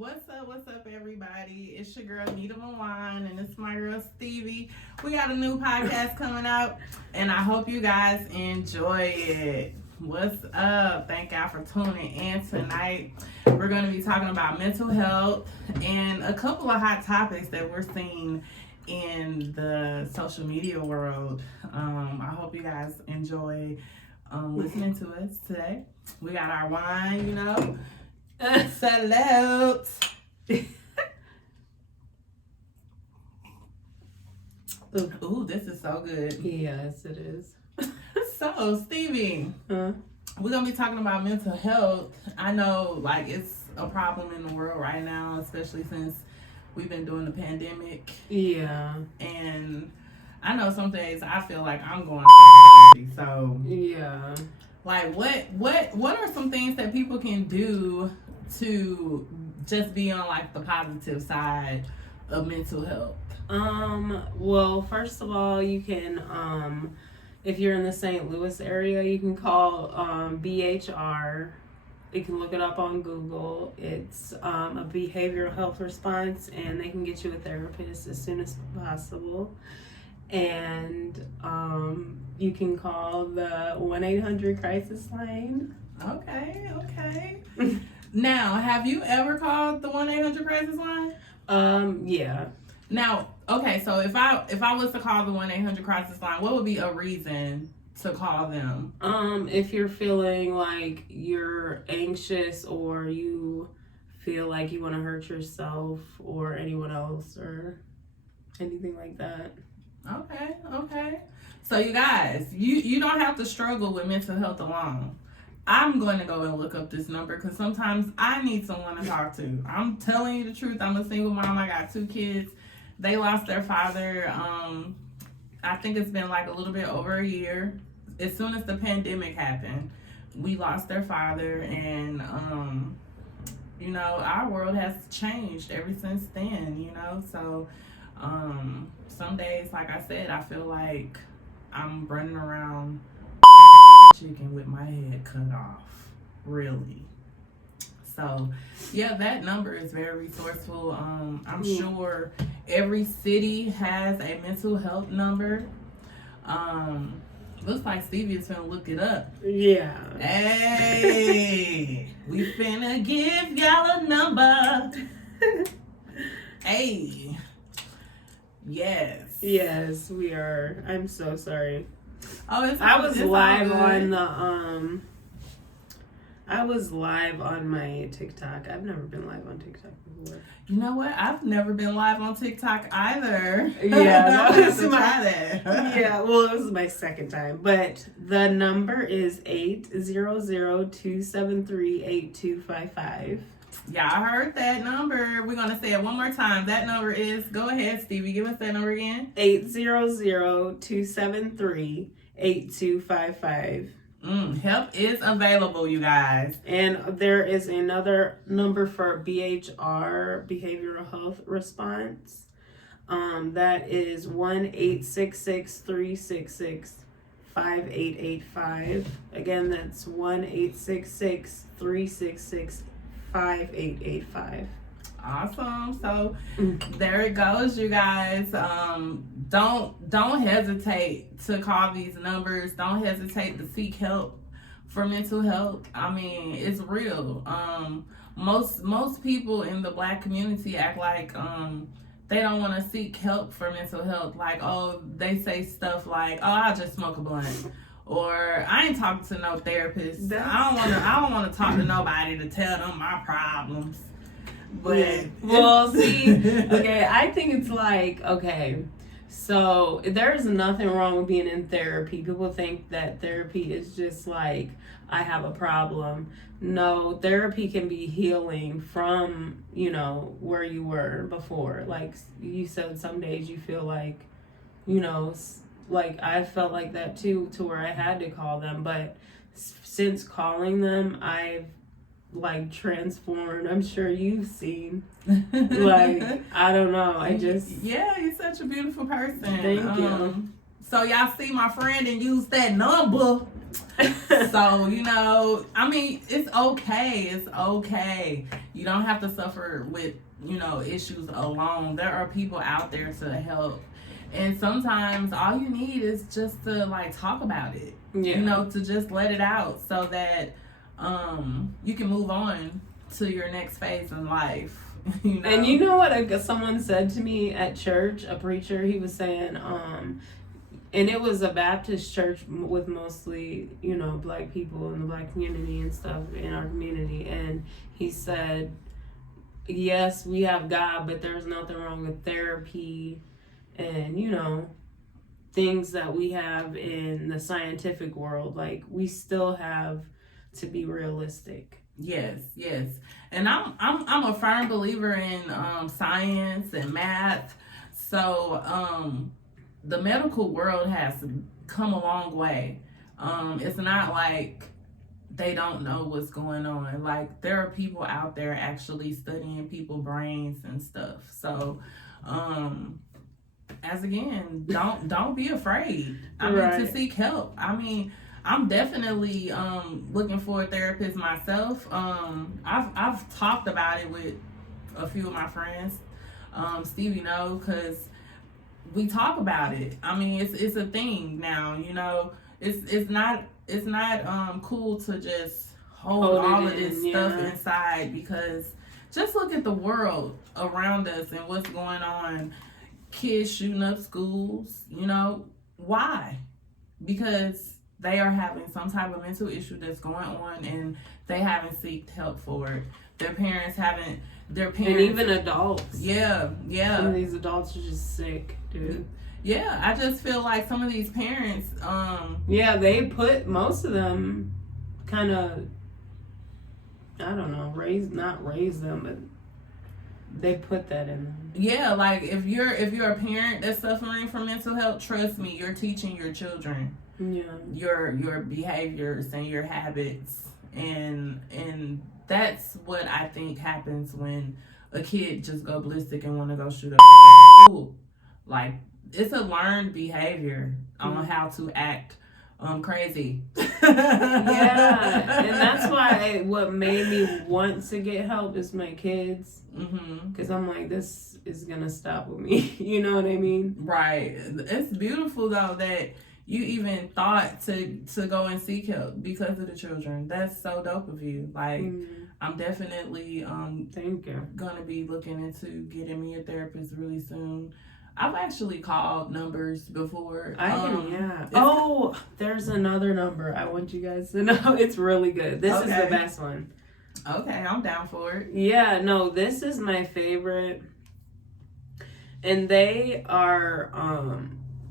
What's up, everybody? It's your girl, Nita Wine, and it's my girl, Stevie. We got a new podcast coming out, and I hope you guys enjoy it. What's up? Thank y'all for tuning in tonight. We're going to be talking about mental health and a couple of hot topics that we're seeing in the social media world. I hope you guys enjoy listening to us today. We got our wine, you know. Salute. Ooh, this is so good. Yes, it is. So, Stevie, we're going to be talking about mental health. I know, like, it's a problem in the world right now, especially since we've been doing the pandemic. Yeah. And I know some days I feel like I'm going crazy. So, yeah. Like, what are some things that people can do to just be on, like, the positive side of mental health? Well, first of all, you can, if you're in the St. Louis area, you can call, BHR. You can look it up on Google. It's, a behavioral health response, and they can get you a therapist as soon as possible. And, you can call the 1-800-crisis line. Okay. Now, have you ever called the 1-800-crisis line? Yeah. Now, okay, so if I was to call the 1-800-crisis line, what would be a reason to call them? If you're feeling like you're anxious or you feel like you want to hurt yourself or anyone else or anything like that. Okay. So you guys, you don't have to struggle with mental health alone. I'm going to go and look up this number because sometimes I need someone to talk to. I'm telling you the truth. I'm a single mom. I got 2 kids. They lost their father. I think it's been like a little bit over a year. As soon as the pandemic happened, we lost their father, and you know, our world has changed ever since then, you know. So some days, like I said, I feel like I'm running around like a chicken with my head cut off, really. So yeah, that number is very resourceful. I'm sure every city has a mental health number. Looks like Stevie is finna look it up. Yeah. Hey, we finna give y'all a number. Hey. Yes, we are. I'm so sorry. Oh, I was live on my TikTok. I've never been live on TikTok before. You know what? I've never been live on TikTok either. Yeah, I have to try that. Yeah, well, this is my second time. But the number is 800-273-8255. Y'all heard that number. We're going to say it one more time. That number is, go ahead, Stevie, give us that number again. 800-273-8255. Help is available, you guys. And there is another number for BHR, Behavioral Health Response. That is 1-866-366-5885. Again, that's 1-866-366-5885. Awesome. So there it goes, you guys. Don't hesitate to call these numbers. Don't hesitate to seek help for mental health. I mean, it's real. Most people in the Black community act like they don't want to seek help for mental health. Like, oh, they say stuff like, oh, I'll just smoke a blunt. Or I ain't talking to no therapist. I don't want to talk to nobody to tell them my problems. But well, see, okay, I think it's like, okay, so there's nothing wrong with being in therapy. People think that therapy is just like, I have a problem. No, therapy can be healing from, you know, where you were before. Like you said, some days you feel like, you know, like I felt like that too, to where I had to call them. But since calling them, I've like transformed. I'm sure you've seen. Like, I don't know. Yeah, you're such a beautiful person. Thank you. So y'all see my friend and use that number So, you know, I mean, it's okay. It's okay. You don't have to suffer with, you know, issues alone. There are people out there to help. And sometimes all you need is just to like talk about it. Yeah. You know, to just let it out so that you can move on to your next phase in life. You know? And you know what someone said to me at church, a preacher, he was saying, and it was a Baptist church with mostly, you know, black people in the black community and stuff in our community. And he said, yes, we have God, but there's nothing wrong with therapy and, you know, things that we have in the scientific world. Like, we still have to be realistic. Yes. And I'm a firm believer in science and math. So the medical world has come a long way. It's not like they don't know what's going on. Like, there are people out there actually studying people's brains and stuff. So as again, don't be afraid. I mean, to seek help. I mean, I'm definitely looking for a therapist myself. I've talked about it with a few of my friends. Stevie knows, because we talk about it. I mean, it's a thing now. You know, it's not cool to just hold all of this stuff inside, because just look at the world around us and what's going on. Kids shooting up schools. You know why? Because they are having some type of mental issue that's going on, and they haven't sought help for it. Their parents haven't. And even adults. Yeah. Some of these adults are just sick, dude. Yeah, I just feel like some of these parents. Yeah, they put most of them kind of. I don't know, not raise them, but they put that in them. Yeah, like if you're a parent that's suffering from mental health, trust me, you're teaching your children. Yeah. Your behaviors and your habits, and that's what I think happens when a kid just go ballistic and want to go shoot up school. Like, it's a learned behavior on how to act crazy. Yeah, and that's why what made me want to get help is my kids, because I'm like, this is gonna stop with me. You know what I mean? Right. It's beautiful though that you even thought to go and seek help because of the children. That's so dope of you. Like, I'm definitely thank you, gonna be looking into getting me a therapist really soon. I've actually called numbers before. There's another number I want you guys to know. It's really good. This is the best one. Okay, I'm down for it. Yeah, no, this is my favorite. And they are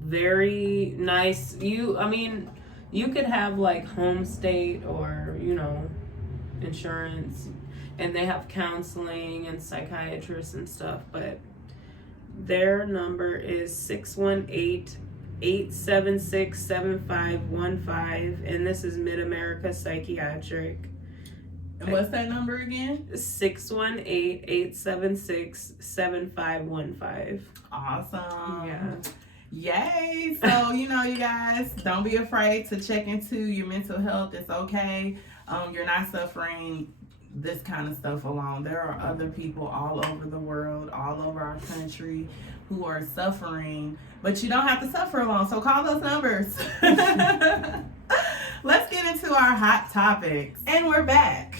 very nice. You could have like home state or, you know, insurance, and they have counseling and psychiatrists and stuff, but their number is 618-876-7515, and this is Mid-America Psychiatric. And what's that number again? 618-876-7515. Awesome. Yeah. Yay. So, you know, you guys, don't be afraid to check into your mental health. It's okay. You're not suffering this kind of stuff alone. There are other people all over the world, all over our country, who are suffering, but you don't have to suffer alone. So call those numbers. Let's get into our hot topics. And we're back.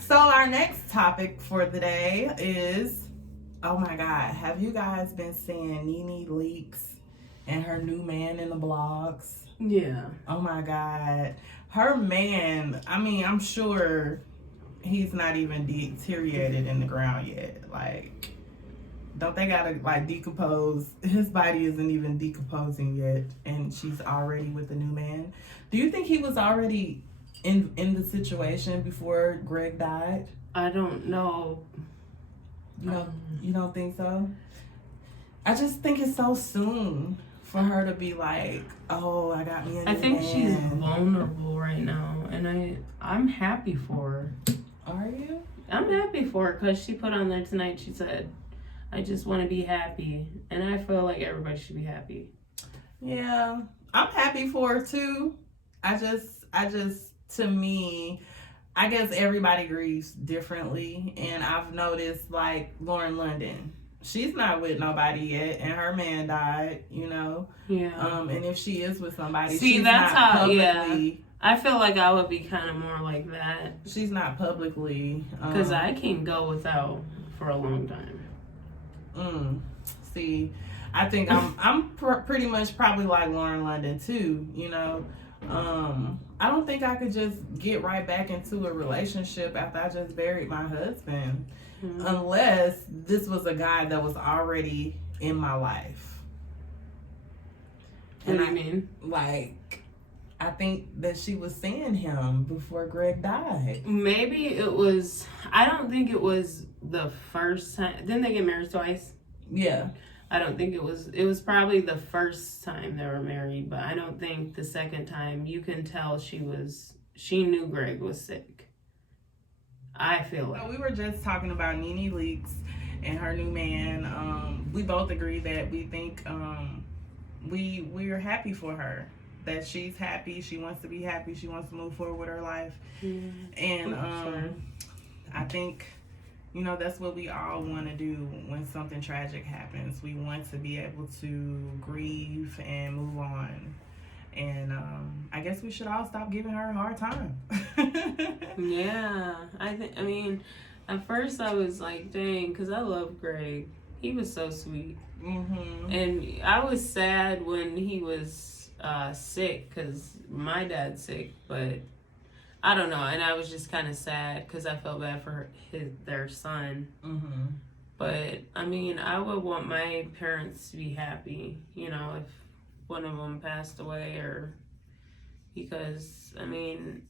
So our next topic for the day is, oh my God, have you guys been seeing Nene Leakes and her new man in the blogs? Yeah. Oh my God. Her man, I mean, I'm sure he's not even deteriorated in the ground yet. Like, don't they gotta like decompose? His body isn't even decomposing yet, and she's already with a new man. Do you think he was already in the situation before Greg died? I don't know. You don't think so? I just think it's so soon for her to be like, oh, I got me a new man. I think she's vulnerable right now, and I'm happy for her. Are you? I'm happy for her because she put on there tonight, she said, I just want to be happy. And I feel like everybody should be happy. Yeah, I'm happy for her too. I to me, I guess everybody grieves differently. And I've noticed, like, Lauren London, she's not with nobody yet, and her man died, you know? Yeah. And if she is with somebody, See, she's that's not how, publicly... yeah. I feel like I would be kind of more like that. She's not publicly... Because I can go without for a long time. See, I think I'm pretty much probably like Lauren London too, you know. I don't think I could just get right back into a relationship after I just buried my husband, unless this was a guy that was already in my life. What do you mean? Like, I think that she was seeing him before Greg died. Maybe it was, I don't think it was the first time. Didn't they get married twice? Yeah. I don't think it was probably the first time they were married, but I don't think the second time. You can tell she knew Greg was sick. I feel like. So we were just talking about Nene Leakes and her new man. We both agree that we think we're happy for her. That she's happy, she wants to be happy, she wants to move forward with her life. And I think, you know, that's what we all want to do when something tragic happens. We want to be able to grieve and move on. And I guess we should all stop giving her a hard time. Yeah, I mean, at first I was like, dang, because I love Greg. He was so sweet. And I was sad when he was sick, because my dad's sick, but I don't know, and I was just kind of sad because I felt bad for their son. But I mean, I would want my parents to be happy, you know, if one of them passed away, or because I mean,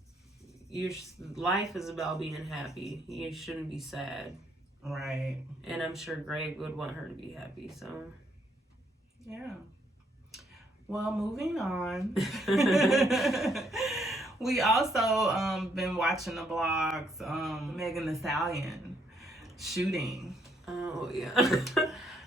your life is about being happy. You shouldn't be sad, right? And I'm sure Greg would want her to be happy. So yeah. Well, moving on. We also been watching the blogs, Megan Thee Stallion shooting. Oh yeah.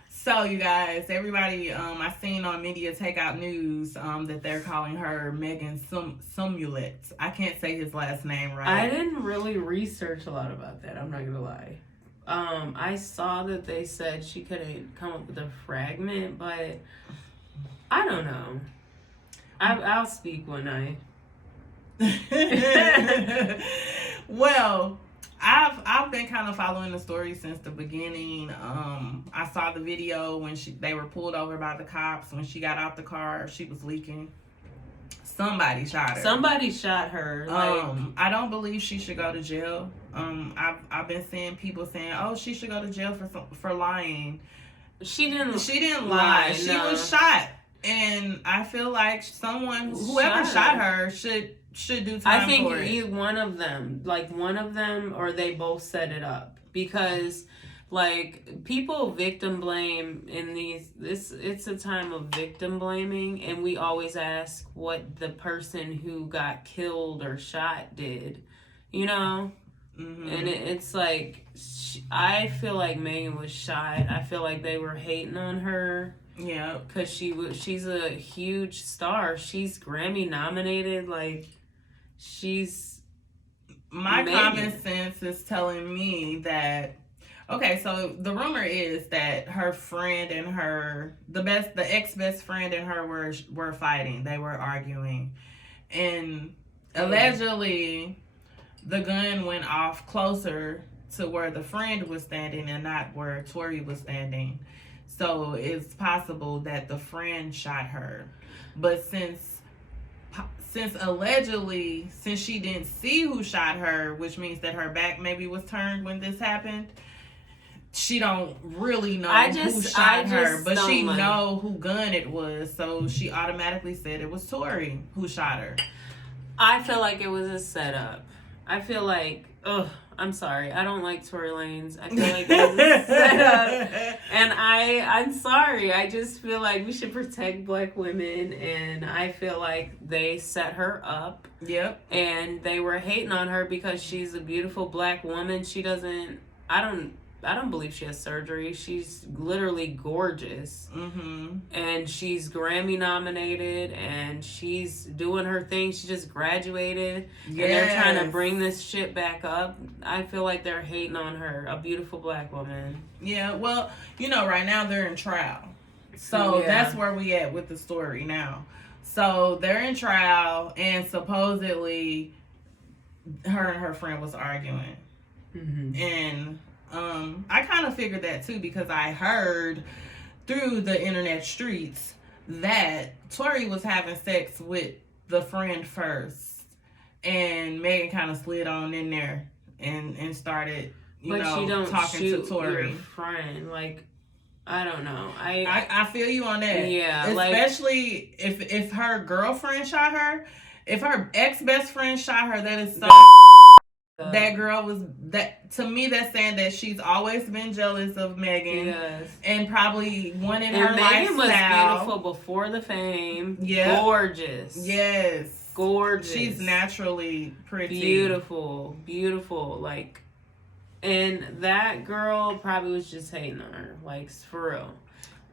So you guys, everybody, I seen on Media Takeout News that they're calling her Megan Sumulet. I can't say his last name right. I didn't really research a lot about that. I'm not gonna lie. I saw that they said she couldn't come up with a fragment, but I don't know. I'll speak one night. Well, I've been kind of following the story since the beginning. I saw the video when they were pulled over by the cops. When she got out the car, she was leaking. Somebody shot her. Somebody shot her. I don't believe she should go to jail. I've been seeing people saying, "Oh, she should go to jail for lying." She didn't lie. She was shot. And I feel like whoever shot her should do time I think for it. either one of them, or they both set it up, because like people victim blame in it's a time of victim blaming, and we always ask what the person who got killed or shot did, you know. And it's like I feel like Megan was shot. I feel like they were hating on her. Yeah, because she's a huge star. She's Grammy nominated. Like, she's my common sense is telling me that. Okay, so the rumor is that her friend and the ex-best friend and her were fighting. They were arguing, and allegedly, the gun went off closer to where the friend was standing and not where Tori was standing. So it's possible that the friend shot her. But since allegedly, since she didn't see who shot her, which means that her back maybe was turned when this happened, she don't really know who shot her. But she know who gun it was. So she automatically said it was Tori who shot her. I feel like it was a setup. I feel like, I'm sorry. I don't like Tory Lanez. I feel like it was a setup. And I'm sorry. I just feel like we should protect black women. And I feel like they set her up. Yep. And they were hating on her because she's a beautiful black woman. She doesn't, I don't believe she has surgery. She's literally gorgeous. And she's Grammy nominated, and she's doing her thing. She just graduated. And they're trying to bring this shit back up. I feel like they're hating on her, a beautiful black woman. Yeah, well, right now they're in trial. So that's where we at with the story now. So they're in trial, and supposedly her and her friend was arguing. And I kind of figured that too, because I heard through the internet streets that Tory was having sex with the friend first, and Megan kind of slid on in there and started, talking to Tory. Your friend, like, I don't know. I feel you on that. Yeah, especially if her girlfriend shot her, if her ex best friend shot her, that is so. That girl was that to me. That's saying that she's always been jealous of Megan, and probably wanted her Megan lifestyle. Was beautiful before the fame. Yeah, gorgeous. Yes, gorgeous. She's naturally pretty. Beautiful. Like, and that girl probably was just hating on her. Like, for real.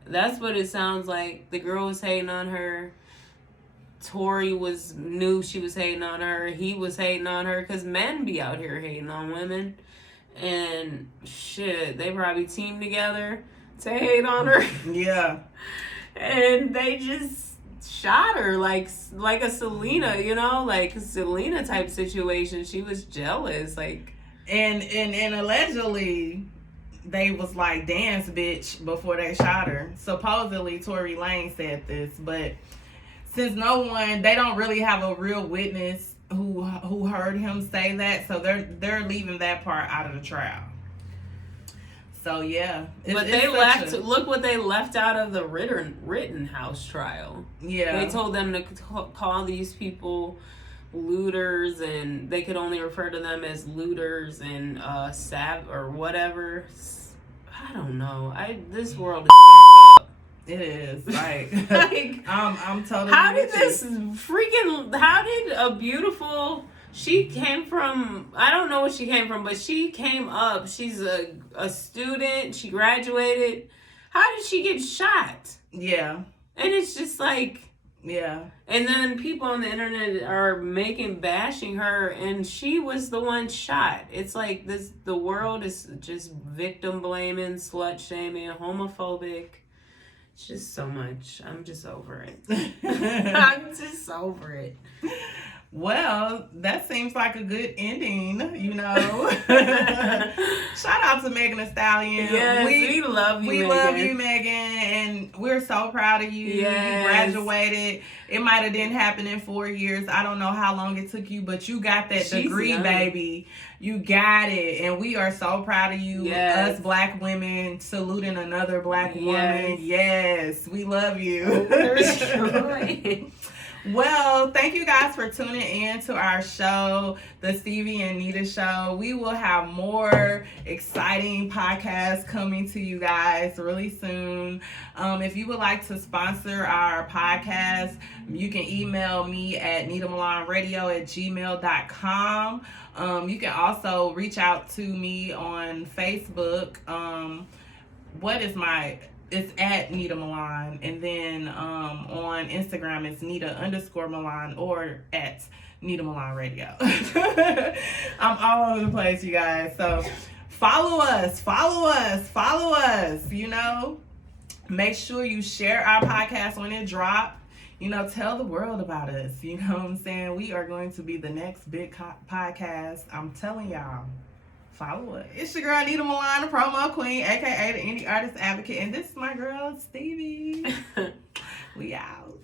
That's what it sounds like. The girl was hating on her. Tory knew she was hating on her. He was hating on her, because men be out here hating on women. And shit, they probably teamed together to hate on her. Yeah. And they just shot her like a Selena, like a Selena type situation. She was jealous, like. And allegedly they was like, dance bitch, before they shot her. Supposedly Tory Lanez said this, but since they don't really have a real witness who heard him say that, so they're leaving that part out of the trial. So yeah, but they left. Look what they left out of the Rittenhouse trial. Yeah, they told them to call these people looters, and they could only refer to them as looters and or whatever. I don't know. This world is up. It is like, I'm totally. How did a beautiful? She came from. I don't know where she came from, but she came up. She's a student. She graduated. How did she get shot? Yeah, and it's just like. Yeah. And then people on the internet are bashing her, and she was the one shot. It's like the world is just victim blaming, slut shaming, homophobic. It's just so much. I'm just over it. I'm just over it. Well, that seems like a good ending, Shout out to Megan Thee Stallion. Yes, we love you, Megan. Love you, Megan, and we're so proud of you. Yes. You graduated. It might have didn't happen in 4 years. I don't know how long it took you, but you got that degree, young. Baby. You got it, and we are so proud of you. Yes. Us black women saluting another black woman. Yes, we love you. Well, thank you guys for tuning in to our show, the Stevie and Nita Show. We will have more exciting podcasts coming to you guys really soon. If you would like to sponsor our podcast, you can email me at nitamilanradio@gmail.com. You can also reach out to me on Facebook. It's at Nita Milan, and then on Instagram it's Nita_Milan or at Nita Milan Radio. I'm all over the place, you guys. So follow us. Make sure you share our podcast when it drops. Tell the world about us. You know what I'm saying? We are going to be the next big podcast. I'm telling y'all. Follow us. It's your girl, Nita Milan, the promo queen, a.k.a. the indie artist advocate. And this is my girl, Stevie. We out.